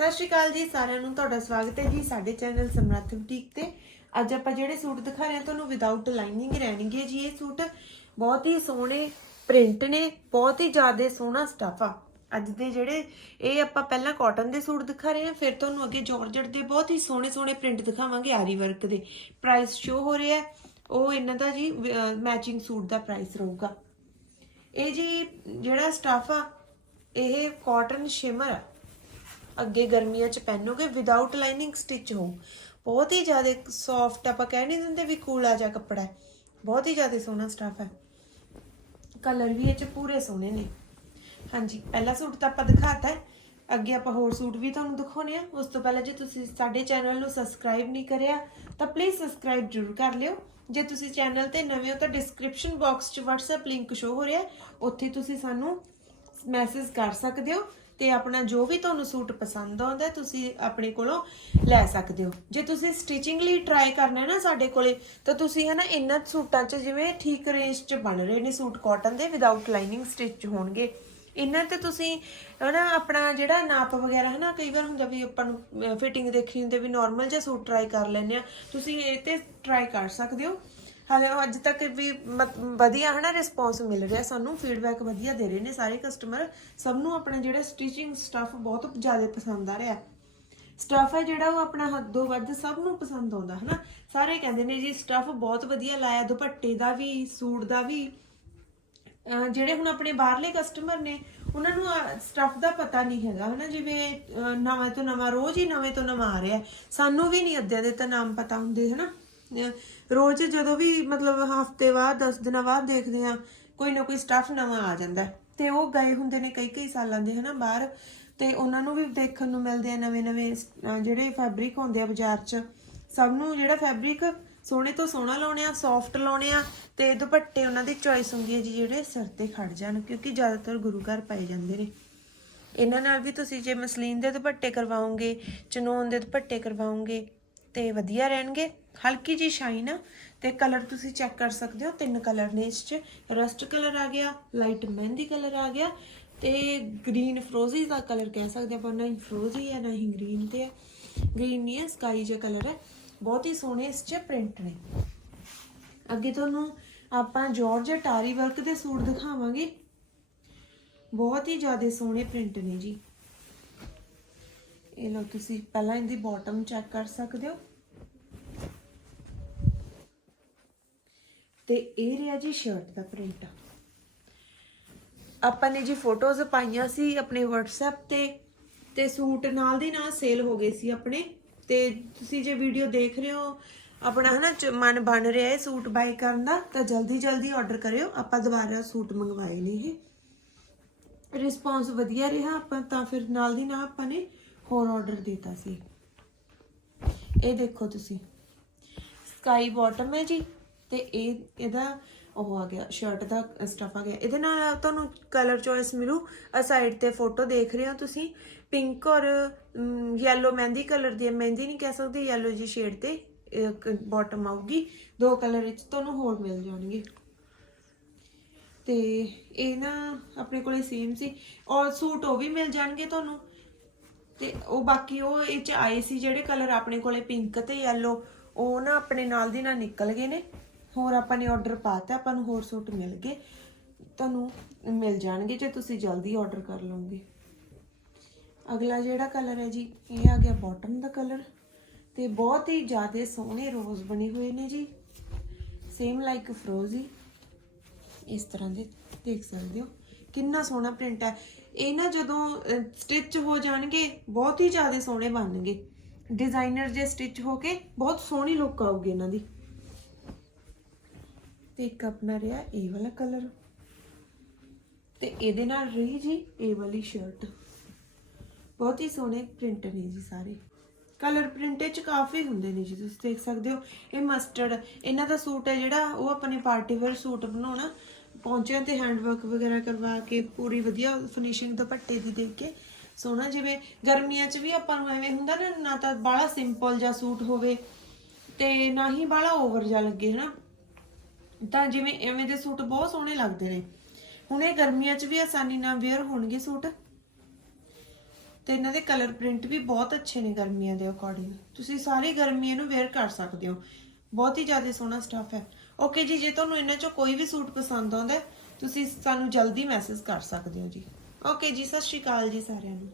ਸਤਿ ਸ਼੍ਰੀ ਅਕਾਲ ਜੀ, ਸਾਰਿਆਂ ਨੂੰ ਤੁਹਾਡਾ ਸਵਾਗਤ ਹੈ ਜੀ ਸਾਡੇ ਚੈਨਲ ਸਮਰੱਥ ਬੁਟੀਕ ਤੇ। ਅੱਜ ਆਪਾਂ ਜਿਹੜੇ ਸੂਟ ਦਿਖਾ ਰਹੇ ਹਾਂ, ਤੁਹਾਨੂੰ ਵਿਦਆਊਟ ਲਾਈਨਿੰਗ ਰਹਿਣਗੇ ਜੀ। ਇਹ ਸੂਟ ਬਹੁਤ ਹੀ ਸੋਹਣੇ ਪ੍ਰਿੰਟ ਨੇ, ਬਹੁਤ ਹੀ ਜ਼ਿਆਦਾ ਸੋਹਣਾ ਸਟੱਫ ਆ। ਅੱਜ ਦੇ ਜਿਹੜੇ ਇਹ ਆਪਾਂ ਪਹਿਲਾਂ ਕਾਟਨ ਦੇ ਸੂਟ ਦਿਖਾ ਰਹੇ ਹਾਂ, ਫਿਰ ਤੁਹਾਨੂੰ ਅੱਗੇ ਜਾਰਜਟ ਦੇ ਬਹੁਤ ਹੀ ਸੋਹਣੇ ਸੋਹਣੇ ਪ੍ਰਿੰਟ ਦਿਖਾਵਾਂਗੇ ਆਰੀ ਵਰਕ ਦੇ। ਪ੍ਰਾਈਸ ਸ਼ੋ ਹੋ ਰਿਹਾ ਹੈ, ਉਹ ਇਹਨਾਂ ਦਾ ਜੀ ਮੈਚਿੰਗ ਸੂਟ ਦਾ ਪ੍ਰਾਈਸ ਰਹੂਗਾ। ਇਹ ਜੀ ਜਿਹੜਾ ਸਟਫ ਆ, ਇਹ ਕਾਟਨ ਸ਼ਿਮਰ ਆ। ਅੱਗੇ ਗਰਮੀਆਂ ਚ ਪਹਿਨੋਗੇ ਵਿਦਆਊਟ ਲਾਈਨਿੰਗ ਸਟਿਚ ਹੋ। ਬਹੁਤ ਹੀ ਜ਼ਿਆਦਾ ਸੌਫਟ ਆਪਾਂ ਕਹਿ ਨਹੀਂ ਦਿੰਦੇ ਵੀ ਕੂਲਾ ਜਿਹਾ ਕੱਪੜਾ ਹੈ। ਬਹੁਤ ਹੀ ਜ਼ਿਆਦਾ ਸੋਹਣਾ ਸਟਾਫ ਹੈ। ਕਲਰ ਵੀ ਇਹ ਚ ਪੂਰੇ ਸੋਹਣੇ ਨੇ। ਹਾਂਜੀ, ਪਹਿਲਾ ਸੂਟ ਤਾਂ ਆਪਾਂ ਦਿਖਾਤਾ ਹੈ। ਅੱਗੇ ਆਪਾਂ ਹੋਰ ਸੂਟ ਵੀ ਤੁਹਾਨੂੰ ਦਿਖਾਉਣੇ ਆ। ਉਸ ਤੋਂ ਪਹਿਲਾਂ ਜੇ ਤੁਸੀਂ ਸਾਡੇ ਚੈਨਲ ਨੂੰ ਸਬਸਕ੍ਰਾਈਬ ਨਹੀਂ ਕਰਿਆ, ਤਾਂ ਪਲੀਜ਼ ਸਬਸਕ੍ਰਾਈਬ ਜ਼ਰੂਰ ਕਰ ਲਿਓ। ਜੇ ਤੁਸੀਂ ਚੈਨਲ ਤੇ ਨਵੇਂ ਹੋ, ਤਾਂ ਡਿਸਕ੍ਰਿਪਸ਼ਨ ਬਾਕਸ 'ਚ WhatsApp ਲਿੰਕ ਸ਼ੋ ਹੋ ਰਿਹਾ ਉੱਥੇ ਤੁਸੀਂ ਸਾਨੂੰ ਮੈਸੇਜ ਕਰ ਸਕਦੇ ਹੋ। ਤੇ ਆਪਣਾ ਜੋ ਵੀ ਤੁਹਾਨੂੰ ਸੂਟ ਪਸੰਦ ਆਉਂਦਾ, ਤੁਸੀਂ ਆਪਣੇ ਕੋਲੋਂ ਲੈ ਸਕਦੇ ਹੋ। ਜੇ ਤੁਸੀਂ ਸਟਿਚਿੰਗ ਲਈ ਟਰਾਈ ਕਰਨਾ ਹੈ ਨਾ ਸਾਡੇ ਕੋਲੇ, ਤਾਂ ਤੁਸੀਂ ਹੈ ਨਾ ਇਹਨਾਂ ਸੂਟਾਂ 'ਚ ਜਿਵੇਂ ਠੀਕ ਰੇਂਜ 'ਚ ਬਣ ਰਹੇ ਨੇ ਸੂਟ ਕਾਟਨ ਦੇ ਵਿਦਆਊਟ ਲਾਈਨਿੰਗ ਸਟਿਚ ਹੋਣਗੇ। ਇਹਨਾਂ ਤੇ ਤੁਸੀਂ ਹਨਾ ਆਪਣਾ ਜਿਹੜਾ ਨਾਪ ਵਗੈਰਾ ਹਨਾ ਕਈ ਵਾਰ ਹੁੰਦਾ ਵੀ ਆਪਾਂ ਨੂੰ ਫਿਟਿੰਗ ਦੇਖੀ ਹੁੰਦੀ ਵੀ ਨਾਰਮਲ ਜਿਹਾ ਸੂਟ ਟਰਾਈ ਕਰ ਲੈਂਦੇ ਆ ਤੁਸੀਂ ਇਹ ਤੇ ਟਰਾਈ ਕਰ ਸਕਦੇ ਹੋ। ਹਾਲੇ ਅੱਜ ਤੱਕ ਵੀ ਮਤ- ਵਧੀਆ ਹਨਾ ਰਿਸਪੌਂਸ ਮਿਲ ਰਿਹਾ ਸਾਨੂੰ ਫੀਡਬੈਕ ਵਧੀਆ ਦੇ ਰਹੇ ਨੇ ਸਾਰੇ ਕਸਟਮਰ ਸਭ ਨੂੰ ਆਪਣਾ ਜਿਹੜਾ ਸਟਿਚਿੰਗ ਸਟੱਫ ਬਹੁਤ ਜ਼ਿਆਦਾ ਪਸੰਦ ਆ ਰਿਹਾ। ਸਟੱਫ ਹੈ ਜਿਹੜਾ ਉਹ ਆਪਣਾ ਹੱਦੋਂ ਵੱਧ ਸਭ ਨੂੰ ਪਸੰਦ ਆਉਂਦਾ ਹਨਾ। ਸਾਰੇ ਕਹਿੰਦੇ ਨੇ ਜੀ ਸਟੱਫ ਬਹੁਤ ਵਧੀਆ ਲਾਇਆ, ਦੁਪੱਟੇ ਦਾ ਵੀ, ਸੂਟ ਦਾ ਵੀ। ਅਹ ਜਿਹੜੇ ਹੁਣ ਆਪਣੇ ਬਾਹਰਲੇ ਕਸਟਮਰ ਨੇ, ਉਹਨਾਂ ਨੂੰ ਸਟੱਫ ਦਾ ਪਤਾ ਨਹੀਂ ਹੈਗਾ ਹਨਾ। ਜਿਵੇਂ, ਅਹ ਨਵੇਂ ਤੋਂ ਨਵਾਂ, ਰੋਜ਼ ਹੀ ਨਵੇਂ ਤੋਂ ਨਵਾਂ ਆ ਰਿਹਾ। ਹੈ। ਸਾਨੂੰ ਵੀ ਨਹੀਂ ਅੱਧਿਆਂ ਦੇ ਤਾਂ ਨਾਮ ਪਤਾ ਹੁੰਦੇ ਹਨਾ। ਅਹ ਰੋਜ਼ ਜਦੋਂ ਵੀ ਮਤਲਬ ਹਫ਼ਤੇ ਬਾਅਦ 10 ਦਿਨਾਂ ਬਾਅਦ ਦੇਖਦੇ ਆ ਕੋਈ ਨਾ ਕੋਈ ਸਟੱਫ ਨਵਾਂ ਆ ਜਾਂਦਾ ਹੈ। ਤੇ ਉਹ ਗਏ ਹੁੰਦੇ ਨੇ ਕਈ ਕਈ ਸਾਲਾਂ ਦੇ, ਹਨਾ, ਬਾਹਰ। ਤੇ ਉਹਨਾਂ ਨੂੰ ਵੀ ਦੇਖਣ ਨੂੰ ਮਿਲਦੇ ਆ ਨਵੇਂ ਨਵੇਂ ਜਿਹੜੇ ਫੈਬਰਿਕ ਹੁੰਦੇ ਆ ਬਾਜ਼ਾਰ 'ਚ। ਸਭ ਨੂੰ ਜਿਹੜਾ ਫੈਬਰਿਕ ਸੋਹਣੇ ਤੋਂ ਸੋਹਣਾ ਲਾਉਣੇ ਆ ਸੌਫਟ ਲਾਉਣੇ ਆ, ਤੇ ਦੁਪੱਟੇ ਉਹਨਾਂ ਦੀ ਚੋਇਸ ਹੁੰਦੀ ਹੈ ਜੀ, ਜਿਹੜੇ ਸਿਰ ਤੇ ਖੜ ਜਾਣ, ਕਿਉਂਕਿ ਜ਼ਿਆਦਾਤਰ ਗੁਰੂ ਘਰ ਪਾਏ ਜਾਂਦੇ ਨੇ। ਇਹਨਾਂ ਨਾਲ ਵੀ ਤੁਸੀਂ ਜੇ ਮਸਲੀਨ ਦੇ ਦੁਪੱਟੇ ਕਰਵਾਓਗੇ ਚਨੋਨ ਦੇ ਦੁਪੱਟੇ ਕਰਵਾਓਗੇ ਤੇ ਵਧੀਆ ਰਹਿਣਗੇ। ਹਲਕੀ ਜੀ ਸ਼ਾਈਨ ਆ ਤੇ ਕਲਰ ਤੁਸੀਂ ਚੈੱਕ ਕਰ ਸਕਦੇ ਹੋ। ਤਿੰਨ ਕਲਰ ਨੇ ਇਸ 'ਚ। ਰਸਟ ਕਲਰ ਆ ਗਿਆ ਲਾਈਟ ਮਹਿੰਦੀ ਕਲਰ ਆ ਗਿਆ ਤੇ ਗ੍ਰੀਨ ਫਰੋਜ਼ੀ ਦਾ ਕਲਰ ਕਹਿ ਸਕਦੇ ਆਪਾਂ, ਨਾ ਹੀ ਫਰੋਜ਼ੀ ਹੈ, ਨਾ ਹੀ ਗ੍ਰੀਨ ਤੇ ਹੈ। ਗ੍ਰੀਨ ਨਹੀਂ ਹੈ ਸਕਾਈ ਜਿਹਾ ਕਲਰ ਹੈ। ਬਹੁਤ ਹੀ ਸੋਹਣੇ ਇਸ 'ਚ ਪ੍ਰਿੰਟ ਨੇ। ਅੱਗੇ ਤੁਹਾਨੂੰ ਆਪਾਂ ਜਾਰਜਟ ਆਰੀ ਵਰਕ ਦੇ ਸੂਟ ਦਿਖਾਵਾਂਗੇ। ਬਹੁਤ ਹੀ ਜ਼ਿਆਦਾ ਸੋਹਣੇ ਪ੍ਰਿੰਟ ਨੇ ਜੀ। ਇਹ ਲੋ ਤੁਸੀਂ ਪਹਿਲਾਂ ਇਹਦੀ ਬਾਟਮ ਚੈੱਕ ਕਰ ਸਕਦੇ ਹੋ। ਤੇ ਇਹ ਰਿਹਾ ਜੀ ਸ਼ਰਟ ਦਾ ਪ੍ਰਿੰਟ ਆਪਾਂ ਨੇ ਜੀ ਫੋਟੋਜ਼ ਪਾਈਆਂ ਸੀ ਆਪਣੇ WhatsApp ਤੇ ਤੇ ਸੂਟ ਨਾਲ ਦੀ ਨਾਲ ਸੇਲ ਹੋ ਗਏ ਸੀ ਆਪਣੇ। ਤੇ ਤੁਸੀਂ ਜੇ ਵੀਡੀਓ ਦੇਖ ਰਹੇ ਹੋ, ਆਪਣਾ ਹਨਾ ਮਨ ਬਣ ਰਿਹਾ ਹੈ ਸੂਟ ਬਾਈ ਕਰਨ ਦਾ, ਤਾਂ ਜਲਦੀ ਜਲਦੀ ਆਰਡਰ ਕਰਿਓ। ਆਪਾਂ ਦੁਬਾਰਾ ਸੂਟ ਮੰਗਵਾਏ ਨੇ ਇਹ। ਰਿਸਪੌਂਸ ਵਧੀਆ ਰਿਹਾ ਆਪਾਂ, ਤਾਂ ਫਿਰ ਨਾਲ ਦੀ ਨਾਲ ਆਪਾਂ ਨੇ ਹੋਰ ਆਰਡਰ ਦਿੱਤਾ ਸੀ। ਇਹ ਦੇਖੋ ਤੁਸੀਂ। ਸਕਾਈ ਬਾਟਮ ਹੈ ਜੀ ਤੇ ਇਹ, ਇਹਦਾ ਉਹ ਆ ਗਿਆ ਸ਼ਰਟ ਦਾ ਸਟਫ ਆ ਗਿਆ। ਇਹਦੇ ਨਾਲ ਤੁਹਾਨੂੰ ਕਲਰ ਚੋਇਸ ਮਿਲੂ। ਆ ਸਾਈਡ ਤੇ ਫੋਟੋ ਦੇਖ ਰਹੇ ਹੋ ਤੁਸੀਂ। ਪਿੰਕ ਔਰ ਯੈਲੋ ਮਹਿੰਦੀ ਕਲਰ ਦੀ ਹੈ। ਮਹਿੰਦੀ ਨਹੀਂ ਕਹਿ ਸਕਦੇ ਯੈਲੋ ਜੀ ਸ਼ੇਡ ਤੇ ਬਾਟਮ ਆਊਗੀ। ਦੋ ਕਲਰ ਵਿੱਚ ਤੁਹਾਨੂੰ ਹੋਰ ਮਿਲ ਜਾਣਗੇ। ਤੇ ਇਹ ਨਾ ਆਪਣੇ ਕੋਲੇ ਸੇਮ ਸੀ। ਔਰ ਸੂਟ ਉਹ ਵੀ ਮਿਲ ਜਾਣਗੇ ਤੁਹਾਨੂੰ। ਤੇ ਉਹ ਬਾਕੀ ਉਹ ਇਹ ਚ ਆਏ ਸੀ ਜਿਹੜੇ ਕਲਰ ਆਪਣੇ ਕੋਲੇ ਪਿੰਕ ਤੇ ਯੈਲੋ ਉਹ ਨਾ ਆਪਣੇ ਨਾਲ ਦੀ ਨਾਲ ਨਿਕਲ ਗਏ ਨੇ। ਹੋਰ ਆਪਾਂ ਨੇ ਆਰਡਰ ਪਾਤਾ, ਆਪਾਂ ਨੂੰ ਹੋਰ ਸੂਟ ਮਿਲ ਗਏ। ਤੁਹਾਨੂੰ ਮਿਲ ਜਾਣਗੇ ਜੇ ਤੁਸੀਂ ਜਲਦੀ ਆਰਡਰ ਕਰ ਲਓਗੇ। ਅਗਲਾ ਜਿਹੜਾ ਕਲਰ ਹੈ ਜੀ, ਇਹ ਆ ਗਿਆ ਬਾਟਮ ਦਾ ਕਲਰ ਤੇ ਬਹੁਤ ਹੀ ਜ਼ਿਆਦਾ ਸੋਹਣੇ ਰੋਜ਼ ਬਣੇ ਹੋਏ ਨੇ ਜੀ। ਸੇਮ ਲਾਈਕ ਫਰੋਜ਼ੀ ਇਸ ਤਰ੍ਹਾਂ ਦੇ ਦੇਖ ਸਕਦੇ ਹੋ। ਕਿੰਨਾ ਸੋਹਣਾ ਪ੍ਰਿੰਟ ਹੈ। ਇਹ ਨਾ ਜਦੋਂ ਸਟਿਚ ਹੋ ਜਾਣਗੇ, ਬਹੁਤ ਹੀ ਜ਼ਿਆਦਾ ਸੋਹਣੇ ਬਣਨਗੇ। ਡਿਜ਼ਾਈਨਰ ਜੇ ਸਟਿਚ ਹੋ ਕੇ, ਬਹੁਤ ਸੋਹਣੀ ਲੁੱਕ ਆਊਗੀ ਇਹਨਾਂ ਦੀ। ਤੇ ਇੱਕ ਆਪਣਾ ਰਿਹਾ ਇਹ ਵਾਲਾ ਕਲਰ ਤੇ ਇਹਦੇ ਨਾਲ ਰਹੀ ਜੀ ਇਹ ਵਾਲੀ ਸ਼ਰਟ ਬਹੁਤ ਹੀ ਸੋਹਣੇ ਪ੍ਰਿੰਟ ਨੇ ਜੀ ਸਾਰੇ। ਕਲਰ ਪ੍ਰਿੰਟ ਚ ਕਾਫੀ ਹੁੰਦੇ ਨੇ ਜੀ, ਤੁਸੀਂ ਦੇਖ ਸਕਦੇ ਹੋ। ਇਹ ਮਸਟਰਡ ਇਹਨਾਂ ਦਾ ਸੂਟ ਹੈ ਜਿਹੜਾ, ਉਹ ਆਪਣੇ ਪਾਰਟੀ ਵੇਅਰ ਸੂਟ ਬਣਾਉਣਾ। ਪੌਂਚਿਆਂ ਤੇ ਹੈਂਡ ਵਰਕ ਵਗੈਰਾ ਕਰਵਾ ਕੇ ਪੂਰੀ ਵਧੀਆ ਫਿਨਿਸ਼ਿੰਗ ਦੁਪੱਟੇ ਦੀ ਦੇ ਕੇ ਸੋਹਣਾ, ਜਿਵੇਂ ਗਰਮੀਆਂ 'ਚ ਵੀ ਆਪਾਂ ਨੂੰ ਐਵੇਂ ਹੁੰਦਾ ਨਾ ਨਾ ਤਾਂ ਬਾਹਲਾ ਸਿੰਪਲ ਜਿਹਾ ਸੂਟ ਹੋਵੇ ਤੇ ਨਾ ਹੀ ਬਾਹਲਾ ਓਵਰ ਜਿਹਾ ਲੱਗੇ, ਹਨਾ? ਤਾਂ ਜਿਵੇਂ ਐਵੇਂ ਦੇ ਸੂਟ ਬਹੁਤ ਸੋਹਣੇ ਲੱਗਦੇ ਨੇ। ਹੁਣ ਇਹ ਗਰਮੀਆਂ 'ਚ ਵੀ ਆਸਾਨੀ ਨਾਲ ਵੇਅਰ ਹੋਣਗੇ ਸੂਟ। ਤੇ ਇਹਨਾਂ ਦੇ ਕਲਰ ਪ੍ਰਿੰਟ ਵੀ ਬਹੁਤ ਅੱਛੇ ਨੇ ਗਰਮੀਆਂ ਦੇ ਅਕੋਰਡਿੰਗ ਤੁਸੀਂ ਸਾਰੇ ਗਰਮੀ ਇਹਨੂੰ ਵੇਅਰ ਕਰ ਸਕਦੇ ਹੋ। ਬਹੁਤ ਹੀ ਜ਼ਿਆਦਾ ਸੋਹਣਾ ਸਟਫ ਹੈ। ਓਕੇ ਜੀ, ਜੇ ਤੁਹਾਨੂੰ ਇਹਨਾਂ ਚੋਂ ਕੋਈ ਵੀ ਸੂਟ ਪਸੰਦ ਆਉਂਦਾ ਤੁਸੀਂ ਸਾਨੂੰ ਜਲਦੀ ਮੈਸੇਜ ਕਰ ਸਕਦੇ ਹੋ ਜੀ। ਓਕੇ ਜੀ, ਸਤਿ ਸ਼੍ਰੀ ਅਕਾਲ ਜੀ ਸਾਰਿਆਂ ਨੂੰ।